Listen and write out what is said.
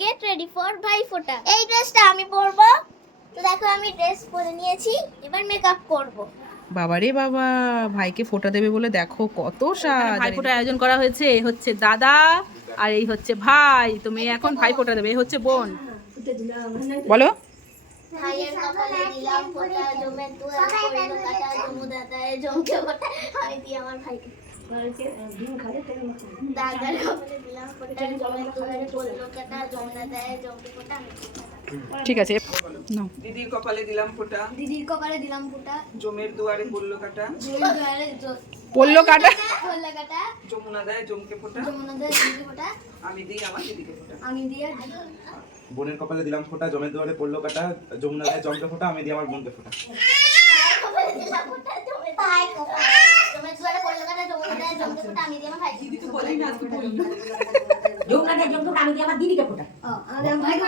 Get ready for Bhaiphonta. এই ড্রেসটা আমি পরবো, তো দেখো আমি ড্রেস পরে নিয়েছি, এবার মেকআপ করব। বাবারে বাবা, ভাইকে ফোঁটা দেবে বলে দেখো কত সাজ। ভাইফোঁটার আয়োজন করা হয়েছে। এই হচ্ছে দাদা আর এই হচ্ছে ভাই। তো মেয়ে এখন ভাইফোঁটা দেবে। এই হচ্ছে বোন। বলো। ভাইয়ের কপালে দিলাম ফোঁটা, জমের দুয়ারে পড়লো কাটা, জমু দাদায় জমকে ফোঁটা, আমি দিয়ে আমার ভাইকে। দাদার কপালে দিলাম ফোঁটা, জমের দুয়ারে পড়লো কাটা, জমু দাদায় জমকে ফোঁটা, আমি দিয়ে। ঠিক আছে নাও। দিদির কপালে দিলাম ফোঁটা, দিদির কপালে দিলাম ফোঁটা, জমের দুয়ারে পড়লো কাটা, জমের দুয়ারে পড়লো কাটা, পড়লো কাটা, যমুনা দেয় জমকে ফোঁটা, যমুনা দাদায় জমকে ফোঁটা, আমি দিই আমার দিদিকে ফোঁটা। আমি দিয়ে। বোনের কপালে দিলাম ফোঁটা, জমের দুয়ারে পড়লো কাটা, যমুনা দেয় জমকে ফোঁটা, আমি দিই আমার বোনকে ফোঁটা। ভাইয়ের কপালে দিলাম ফোঁটা, জমের দুয়ারে পড়লো কাটা, যমুনা দাদায় জমকে ফোঁটা, আমি দিয়ে আমার ভাইকে। যমুনা দেয় জমকে ফোঁটা, আমি দিই আমার দিদিকে ফোঁটা। ও, আমি আমার ভাইকে